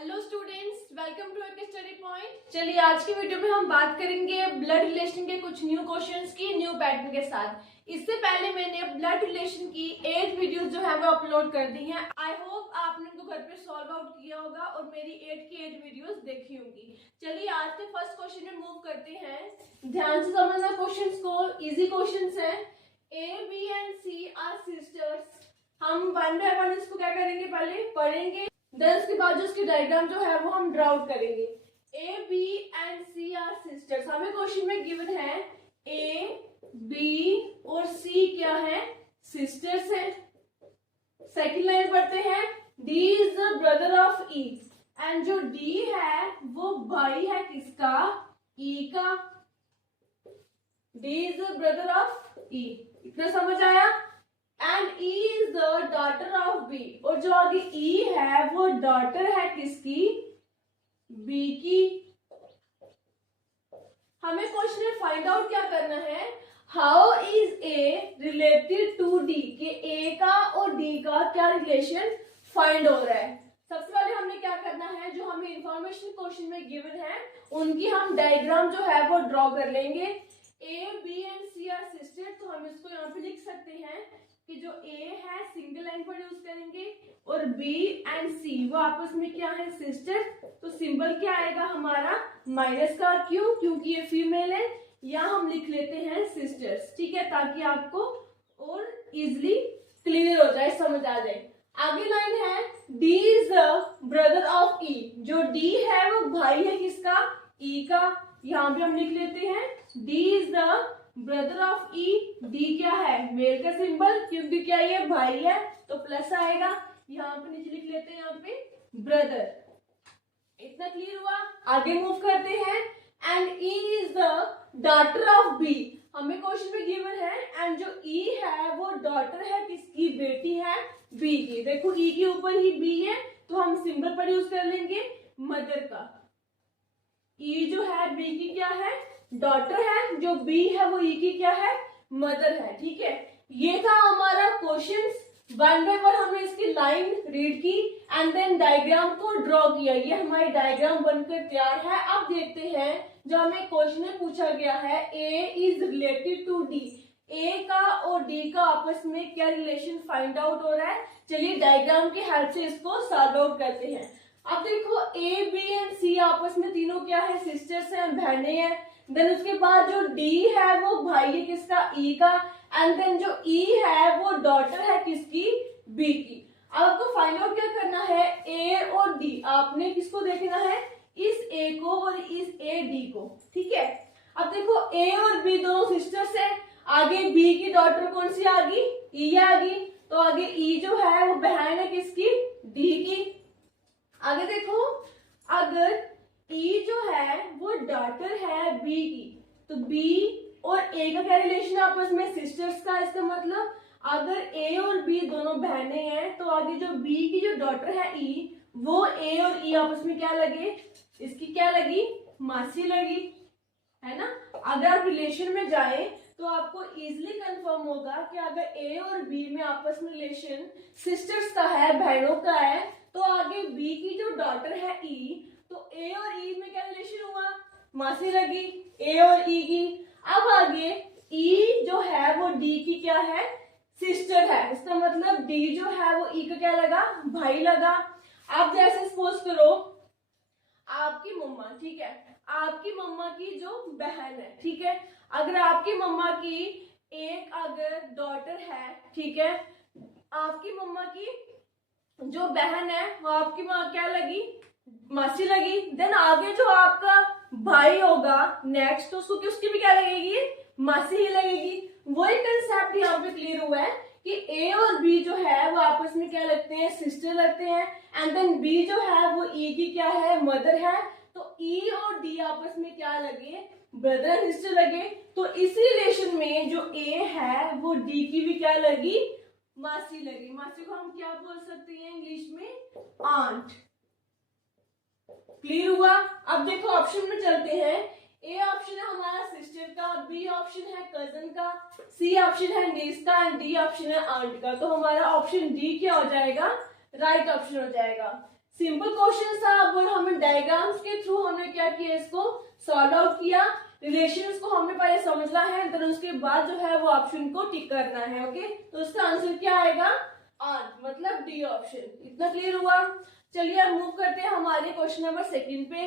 Hello students, welcome to एक study point. चलिए आज की वीडियो में हम बात करेंगे ब्लड रिलेशन के कुछ न्यू क्वेश्चंस की न्यू पैटर्न के साथ। इससे पहले मैंने ब्लड रिलेशन की 8 वीडियोस जो है वो अपलोड कर दी हैं। आई होप आपने उनको घर पे सॉल्व आउट किया होगा और मेरी 8 की 8 वीडियोस देखी होंगी। चलिए आज के फर्स्ट क्वेश्चन में मूव करते हैं। ध्यान से समझना क्वेश्चंस को, इजी क्वेश्चंस है। A B and C are sisters. हम वन बाय वन इसको क्या करेंगे, पहले पढ़ेंगे, देन उसके बाद जो उसकी डायग्राम जो है वो हम ड्रा आउट करेंगे। A B and C are sisters. हमें क्वेश्चन में गिवन है ए बी और सी क्या है, सिस्टर्स है। सेकंड लाइन पढ़ते हैं, D is the brother of E. And जो डी है वो भाई है किसका, ई का। D is the brother of E, इतना समझ आया। And E is the daughter of B। और जो आगे E है वो डॉटर है किसकी, B की। हमें क्वेश्चन में फाइंड आउट क्या करना है, how is A related to D, कि A का और D का क्या रिलेशन फाइंड हो रहा है। सबसे पहले हमने क्या करना है, जो हमें इंफॉर्मेशन क्वेश्चन में गिवन है उनकी हम डायग्राम जो है वो ड्रॉ कर लेंगे। A, B and C are sister, तो हम इसको यहाँ पे लिख सकते हैं कि जो A है सिंगल लाइन पर यूज करेंगे और B एंड C वो आपस में क्या है, सिस्टर। तो सिंबल क्या आएगा हमारा, माइनस का। क्यों, क्योंकि ये फीमेल है। या हम लिख लेते हैं सिस्टर्स, ठीक है, ताकि आपको और इजिली क्लियर हो जाए, समझ आ जाए। आगे लाइन है, D is the brother of E। जो D है वो भाई है किसका, E का। यहाँ पे हम लिख लेते हैं D is the brother of E. D क्या है, मेल का सिंबल, क्योंकि क्या ये भाई है तो प्लस आएगा। यहाँ पे नीचे लिख लेते हैं यहाँ पे ब्रदर। इतना क्लियर हुआ। आगे मूव करते हैं। And E is the daughter of B. हमें क्वेश्चन में गिवन है एंड जो ई है वो डॉटर है किसकी, बेटी है बी की। देखो ई के ऊपर ही बी है तो हम सिंबल पर यूज कर लेंगे मदर का। ई जो है बी की क्या है, डॉटर है। जो बी है वो ई की क्या है, मदर है। ठीक है, ये था हमारा क्वेश्चंस। वन बाय वन हमने इसकी लाइन रीड की एंड देन डायग्राम को ड्रॉ किया। ये हमारी डायग्राम बनकर तैयार है। अब देखते हैं जो हमें क्वेश्चन में पूछा गया है, ए इज रिलेटेड टू डी। ए का और डी का आपस में क्या रिलेशन फाइंड आउट हो रहा है। चलिए डायग्राम की हेल्प से इसको सॉल्व आउट करते हैं। अब देखो ए बी एंड सी आपस में तीनों क्या है, सिस्टर्स हैं, बहनें हैं। देन उसके बाद जो D है वो भाई है किसका, E का। एंड देन जो E है वो डॉटर है किसकी, B की। अब आपको फाइंड आउट क्या करना है, A और D। आपने किसको देखना है, इस A को और इस D को। ठीक है, अब देखो A और B दोनों सिस्टर्स हैं। आगे B की डॉटर कौन सी आ गई, E आ गई। तो आगे E जो है वो बहन है किसकी, D की। आगे देखो, अगर E जो है वो डॉटर है B की, तो B और A का क्या रिलेशन है आपस में, सिस्टर्स का। इसका मतलब अगर A और B दोनों बहनें हैं तो आगे जो B की जो डॉटर है E, वो A और E आपस में क्या लगे, इसकी क्या लगी, मासी लगी, है ना। अगर आप रिलेशन में जाए तो आपको इजिली कंफर्म होगा कि अगर A और B में आपस में रिलेशन सिस्टर्स का है, बहनों का है, तो आगे B की जो डॉटर है E, तो A और E में क्या रिलेशन हुआ, मासी लगी A और E की। अब आगे E जो है वो D की क्या है, सिस्टर है। इसका मतलब D जो है वो E का क्या लगा, भाई लगा। अब जैसे सपोज करो आपकी मम्मा, ठीक है, आपकी मम्मा की जो बहन है, ठीक है, अगर आपकी मम्मा की एक अगर डॉटर है, ठीक है, आपकी मम्मा की जो बहन है वो आपकी माँ क्या लगी, मासी लगी। देन आगे जो आपका भाई होगा नेक्स्ट, तो उसको उसकी भी क्या लगेगी, मासी ही लगेगी। वही कंसेप्ट यहाँ पे क्लियर हुआ है कि A और B जो है वो आपस में क्या लगते हैं, सिस्टर लगते हैं। एंड देन B जो है वो E की क्या है, मदर है। तो E और D आपस में क्या लगे, ब्रदर एंड सिस्टर लगे। तो इस रिलेशन में जो A है वो D की भी क्या लगी, मासी लगी। मासी को हम क्या बोल सकते हैं इंग्लिश में, आंट। क्लियर हुआ। अब देखो ऑप्शन में चलते हैं। ए ऑप्शन है हमारा सिस्टर का, बी ऑप्शन है कजन का, सी ऑप्शन है नीस का एंड डी ऑप्शन है आंट का। तो हमारा ऑप्शन डी क्या हो जाएगा, राइट ऑप्शन हो जाएगा। सिंपल क्वेश्चन था, अब हमने डायग्राम्स के थ्रू हमने क्या किया, इसको सॉल्व आउट किया। रिलेशंस को हमने पहले समझना है, देन उसके बाद जो है वो ऑप्शन को टिक करना है। ओके, तो उसका आंसर क्या आएगा, आर, मतलब डी ऑप्शन। इतना क्लियर हुआ। चलिए अब मूव करते हैं हमारे क्वेश्चन नंबर 2 पे।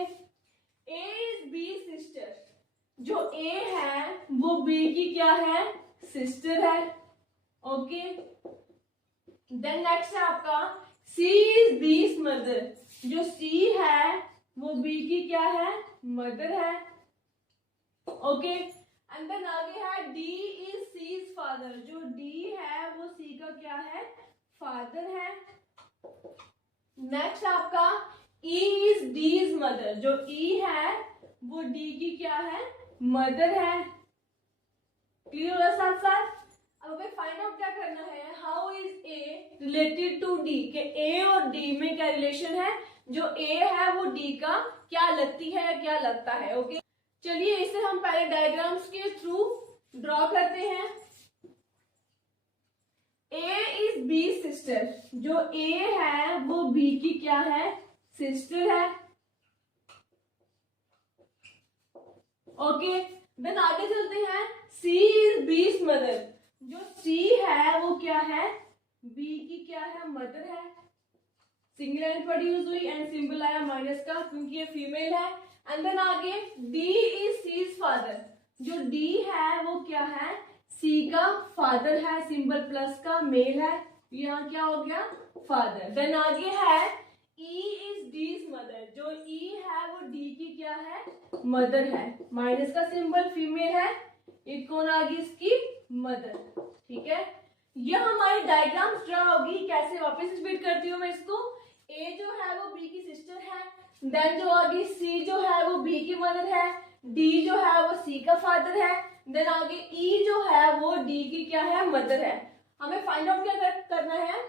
ए इज बी सिस्टर, जो ए है वो बी की क्या है, सिस्टर है। ओके, देन नेक्स्ट है आपका सी इज बी's मदर, जो सी है वो बी की क्या है, मदर है। ओके, एंड देन आगे है डी इज सी's फादर, जो डी है वो सी का क्या है, फादर है। नेक्स्ट आपका ई इज डी's मदर, जो ई है वो डी की क्या है, मदर है। क्लियर हो साथ साथ। अब हमें फाइंड आउट क्या करना है, how is A related to D, के ए और डी में क्या रिलेशन है, जो ए है वो डी का क्या लगती है, क्या लगता है। ओके, चलिए इसे हम पहले डायग्राम्स के थ्रू ड्रॉ करते हैं। ए इज बी सिस्टर, जो ए है वो बी की क्या है, सिस्टर है। ओके, देन आगे चलते हैं, सी इज बी's मदर, जो सी है वो क्या है, बी की क्या है, मदर है। सिंगल एंड वर्ड यूज हुई एंड सिंबल आया माइनस का क्योंकि ये फीमेल है। एंड देन आगे डी इज सी's फादर, जो डी है वो क्या है, सी का फादर है, सिंबल प्लस का, मेल है, यहाँ क्या हो गया, फादर। देन आगे है ई इज डी's मदर, जो ई है वो डी की क्या है, मदर है, माइनस का सिंबल, फीमेल है, ये कौन आ गई, इसकी मदर। ठीक है, ये हमारी डायग्राम ड्रा होगी। कैसे, वापस रिपीट करती हूँ मैं इसको। ए जो है वो बी की सिस्टर है, देन जो आगे सी जो है वो बी की मदर है, डी जो है वो सी का फादर है, देन आगे ई जो है वो डी की क्या है, मदर है। हमें फाइंड आउट क्या करना है,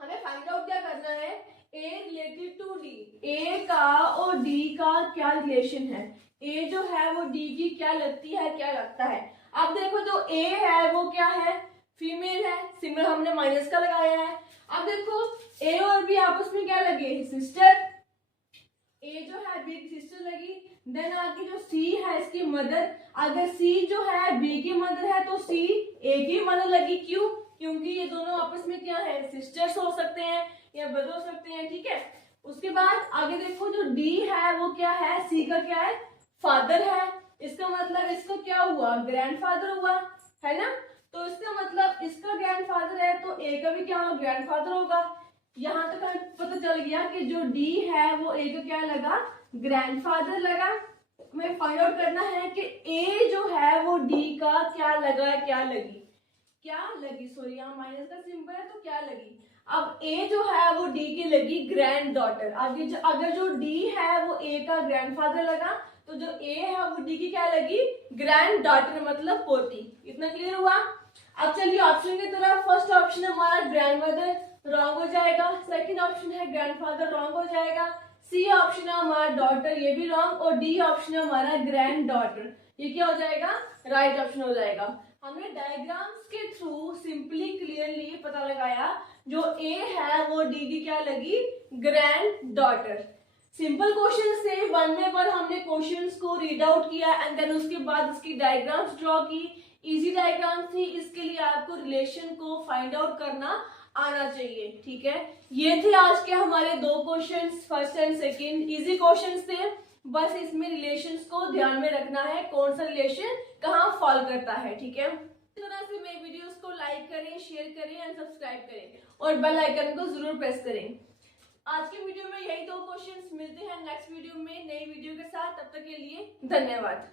हमें फाइंड आउट क्या करना है, ए रिलेटेड टू डी, ए का और डी का क्या रिलेशन है, ए जो है वो डी की क्या लगती है, क्या लगता है। अब देखो जो ए है वो क्या है, फीमेल है, सिंबल हमने माइनस का लगाया है। अब देखो ए और बी आपस में क्या लगे, सिस्टर, ए जो है बी की सिस्टर लगी। देन आगे जो सी है इसकी मदर, अगर सी जो है बी की मदर है तो सी ए की मदर लगी। क्यों, क्योंकि ये दोनों आपस में क्या है, सिस्टर्स हो सकते हैं या ब्रदर हो सकते हैं। ठीक है, उसके बाद आगे देखो जो डी है वो क्या है, सी का क्या है, फादर है। इसका मतलब इसको क्या हुआ, ग्रैंडफादर हुआ, है ना। तो इसका मतलब इसका ग्रैंडफादर है तो ए का भी क्या होगा, ग्रैंडफादर होगा। यहाँ तक हमें पता चल गया कि जो डी है वो ए का क्या लगा, ग्रैंडफादर लगा। हमें फाइंड आउट करना है कि ए जो है वो डी का क्या लगा, क्या लगी, सॉरी यहाँ माइनस का सिंबल है तो क्या लगी। अब ए जो है वो डी की लगी ग्रैंड डॉटर। आगे अगर जो डी है वो ए का ग्रैंडफादर लगा तो जो ए है वो डी की क्या लगी, ग्रैंड डॉटर, मतलब पोती। इतना क्लियर हुआ। अब चलिए ऑप्शन की तरफ। फर्स्ट ऑप्शन हमारा ग्रैंड मदर, रॉन्ग हो जाएगा। सेकंड ऑप्शन है ग्रैंडफादर, रॉन्ग हो जाएगा। सी ऑप्शन है हमारा डॉटर, ये भी रॉन्ग। और डी ऑप्शन है हमारा ग्रैंड डॉटर, ये क्या हो जाएगा, राइट ऑप्शन हो जाएगा। हमने डायग्राम्स के थ्रू सिंपली क्लियरली पता लगाया जो ए है वो डी की क्या लगी, ग्रैंड डॉटर। सिंपल क्वेश्चन से वन में वन हमने क्वेश्चंस को रीड आउट किया एंड देन उसके बाद इसकी डायग्राम्स ड्रॉ की। इजी डायग्राम थी, इसके लिए आपको रिलेशन को फाइंड आउट करना आना चाहिए। ठीक है, ये थे आज के हमारे दो questions, first and second. Easy questions थे, बस इसमें रिलेशंस को ध्यान में रखना है, कौन सा रिलेशन कहाँ फॉल करता है। ठीक है, इस तरह से मेरे वीडियोस को लाइक करें, शेयर करें एंड सब्सक्राइब करें और बेल आइकन को जरूर प्रेस करें। आज के वीडियो में यही दो क्वेश्चंस। मिलते हैं नेक्स्ट वीडियो में नई वीडियो के साथ, तब तक के लिए धन्यवाद।